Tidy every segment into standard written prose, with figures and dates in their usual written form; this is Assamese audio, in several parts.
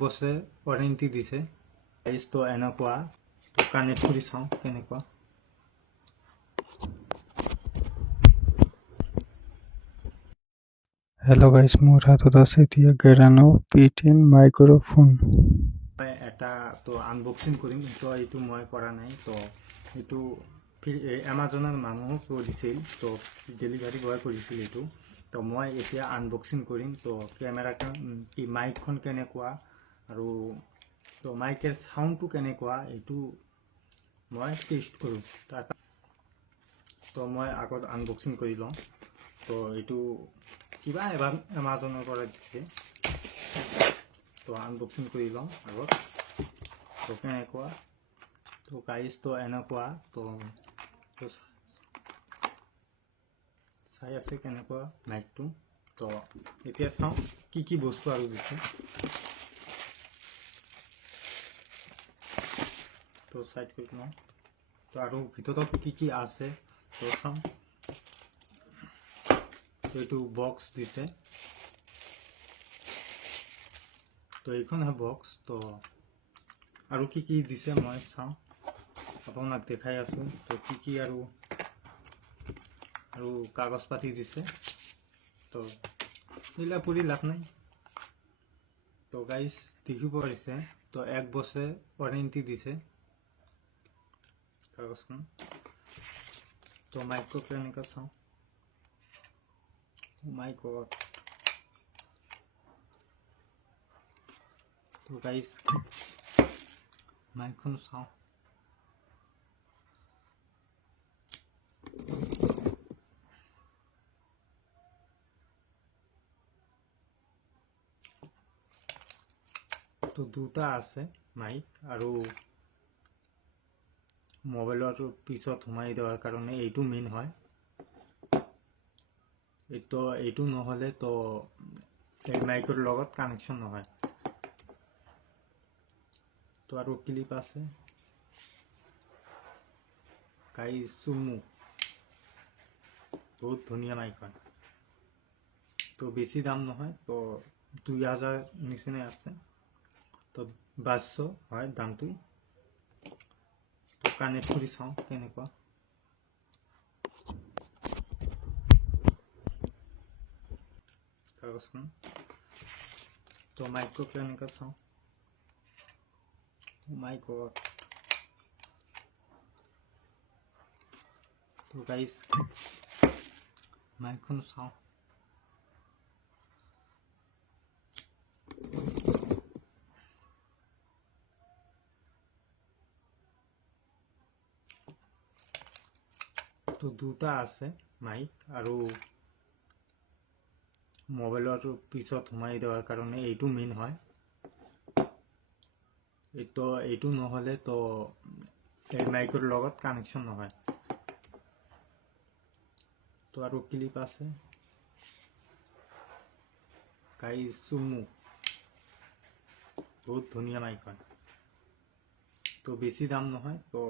বছৰে ৱাৰেণ্টি দিছে। প্ৰাইচটো এনেকুৱা, তো কানেক্ট কৰি চাওঁ কেনেকুৱা। হেল্ল' গাইজ, মোৰ হাতত আছে এতিয়া গেৰানো P10 মাইক্ৰফোন। মই এটা তো আনবক্সিং কৰিম, তো এইটো মই কৰা নাই। তো এইটো এমাজনৰ মানুহক দিছিল, তো ডেলিভাৰী বয় কৰিছিল এইটো। তো মই এতিয়া আনবক্সিং কৰিম। তো কেমেৰাখন কি মাইকখন কেনেকুৱা আৰু তো মাইকেৰ চাউণ্ডটো কেনেকুৱা এইটো মই টেষ্ট কৰোঁ। তো মই আগত আনবক্সিং কৰি লওঁ। তো এইটো কিবা এবাৰ এমাজনৰ পৰা দিছে, তো আনবক্সিং কৰি লওঁ আগত। তো কেনেকুৱা, তো প্ৰাইচটো এনেকুৱা। তো চাই আছে কেনেকুৱা মাইকটো। তো এতিয়া চাওঁ কি বস্তু আৰু দিছে। তো চাইড কৰি লওঁ। তো আৰু ভিতৰত কি আছে তো চাওঁ। তো এইটো বক্স দিছে, তো এইখনহে বক্স। তো আৰু কি দিছে মই চাওঁ, আপোনাক দেখাই আছোঁ। তো কি আৰু কাগজ পাতি দিছে। তো এইবিলাক পঢ়ি লাভ নাই। তো গাইজ দেখিব পাৰিছে, তো 1 বছৰে ৱাৰেণ্টি দিছে কাগজখন। তো মাইকটো কেনেকৈ চাওঁ। মাই গড, তো গাইজ মাইকখন চাওঁ। তো দুটা আছে মাইক, আৰু মোবাইলৰ পিছত সোমাই দেওয়াৰ কাৰণে এইটো মেইন হয়। এইটো নহ'লে তো এই মাইকৰ লগত কানেকশ্যন নহয়। তো আৰু ক্লিপ আছে, গাইজ চুমু, বহুত ধুনীয়া মাইক হয়। তো বেছি দাম নহয়, তো 2000 নিচিনাই আছে। তো 2200 হয় দামটো। তো কানেক্ট কৰি চাওঁ কেনেকুৱা। কাগজখন, তো মাইকটো কেনেকুৱা চাওঁ। মাই গড, তো গাইজ মাইকখন চাওঁ। তো দুটা আছে মাইক, আৰু মোবাইলৰ পিছত সোমাই দেওয়াৰ কাৰণে এইটো মেইন হয়। এইটো নহ'লে তো এই মাইকৰ লগত কানেকশ্যন নহয়। তো আৰু ক্লিপ আছে, গাইজ চুমু, বহুত ধুনীয়া মাইক হয়। তো বেছি দাম নহয়, তো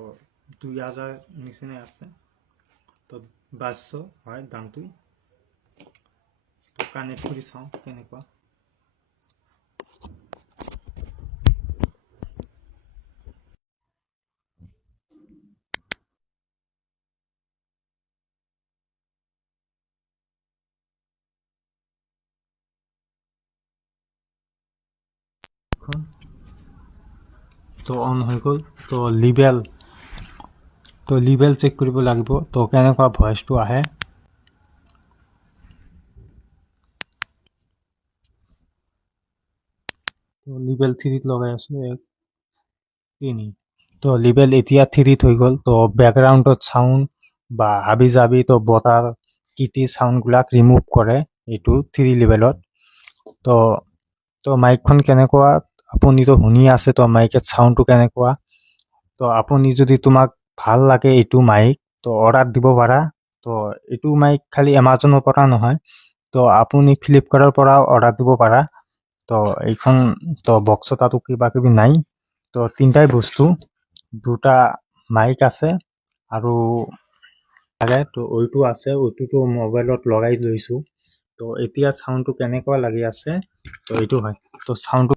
2000 নিচিনাই আছে। তো 2200 হয় দামটো। তো কানেক্ট কৰি চাওঁ কেনেকুৱা। তো অন হৈ গ'ল। তো লিভেল চেক কৰিব লাগিব, তো কেনেকুৱা ভইচটো আহে। তো লিভেল 3 লগাই আছোঁ, 1 3। তো লিভেল এতিয়া 3 হৈ গ'ল। তো বেকগ্ৰাউণ্ডত চাউণ্ড বা হাবি জাবি তো বতাৰ কিটি চাউণ্ডবিলাক ৰিমুভ কৰে এইটো 3 লেভেলত। তো মাইকখন কেনেকুৱা আপুনিতো শুনি আছে, তো মাইকেৰ চাউণ্ডটো কেনেকুৱা। তো আপুনি যদি তোমাক ভাল লাগে এইটো মাইক, তো অৰ্ডাৰ দিব পাৰা। তো এইটো মাইক খালি এমাজনৰ পৰা নহয়, তো আপুনি ফ্লিপকাৰ্টৰ পৰা অৰ্ডাৰ দিব পাৰা। তো এইখন তো বক্সত আৰু কিবা কিবি নাই। তো তিনটাই বস্তু, দুটা মাইক আছে, আৰু তো ওইটো আছে, ওইটোতো মোবাইলত লগাই লৈছোঁ। তো এতিয়া চাউণ্ডটো কেনেকুৱা লাগি আছে, তো এইটো হয়। তো চাউণ্ডটো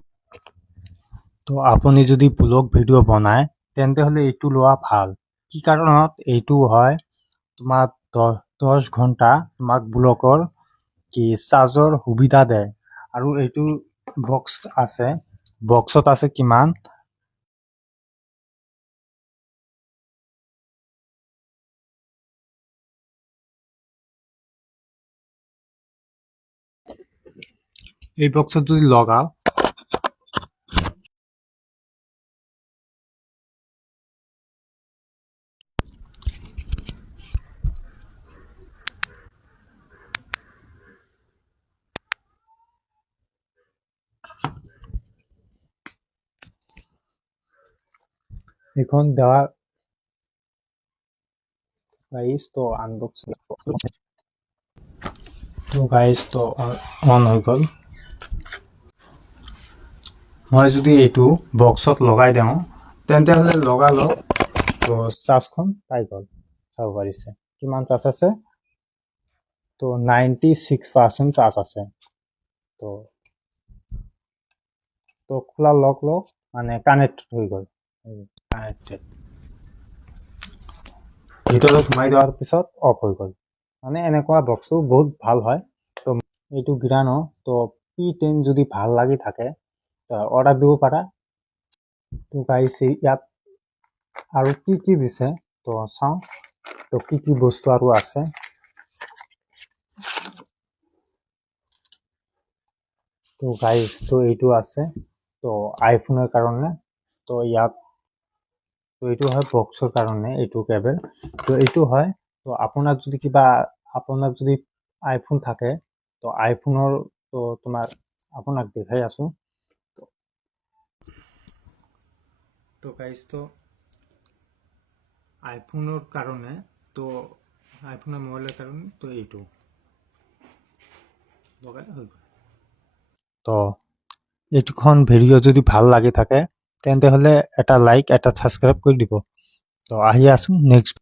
তো আপুনি যদি ব্লগ ভিডিঅ' বনায় তেন্তে হ'লে এইটো লোৱা ভাল। কি কাৰণত এইটো হয়, তোমাক 10 ঘণ্টা তোমাক ব্লগৰ চাৰ্জৰ সুবিধা দিয়ে। আৰু এইটো বক্সত আছে কিমান এই বক্সত যদি লগাও এইখন দেওয়া গাইজ তো আনবক্সিং তো গাইজ তো অন হৈ গ'ল। মই যদি এইটো বক্সত লগাই দিওঁ তেন্তে হ'লে লগালগ তো চাৰ্জখন পাই গ'ল। চাব পাৰিছে কিমান চাৰ্জ আছে, তো 96% চাৰ্জ আছে। তো খোলাৰ লগ মানে কানেক্ট হৈ গ'ল। কানেক্টেড ভিতৰত সোমাই দিয়াৰ পিছত অফ হৈ গ'ল। মানে এনেকুৱা বক্সটো বহুত ভাল হয়। তো এইটো গিৰানো তো P10 যদি ভাল লাগি থাকে অৰ্ডাৰ দিব পাৰা। তো গাইজ ইয়াত আৰু কি দিছে তো চাওঁ, তো কি বস্তু আৰু আছে। তো গাইজ তো এইটো আছে তো আইফোনৰ কাৰণে। তো ইয়াত তো এইটো হয় বক্সৰ কাৰণে, এইটো কেবল। তো এইটো হয় তো আপোনাৰ যদি আইফোন থাকে তো আইফোনৰ তো আপোনাক দেখাই আছো। তো গাইজ তো আইফোনৰ কাৰণে তো আইফোনৰ মোবাইলৰ কাৰণে তো এইটো লগাই হৈ গ'ল। তো এইটোখন ভিডিঅ' যদি ভাল লাগি থাকে তেন্তে হ'লে এটা লাইক এটা ছাবস্ক্ৰাইব কৰি দিব। তো আহি আছো নেক্সট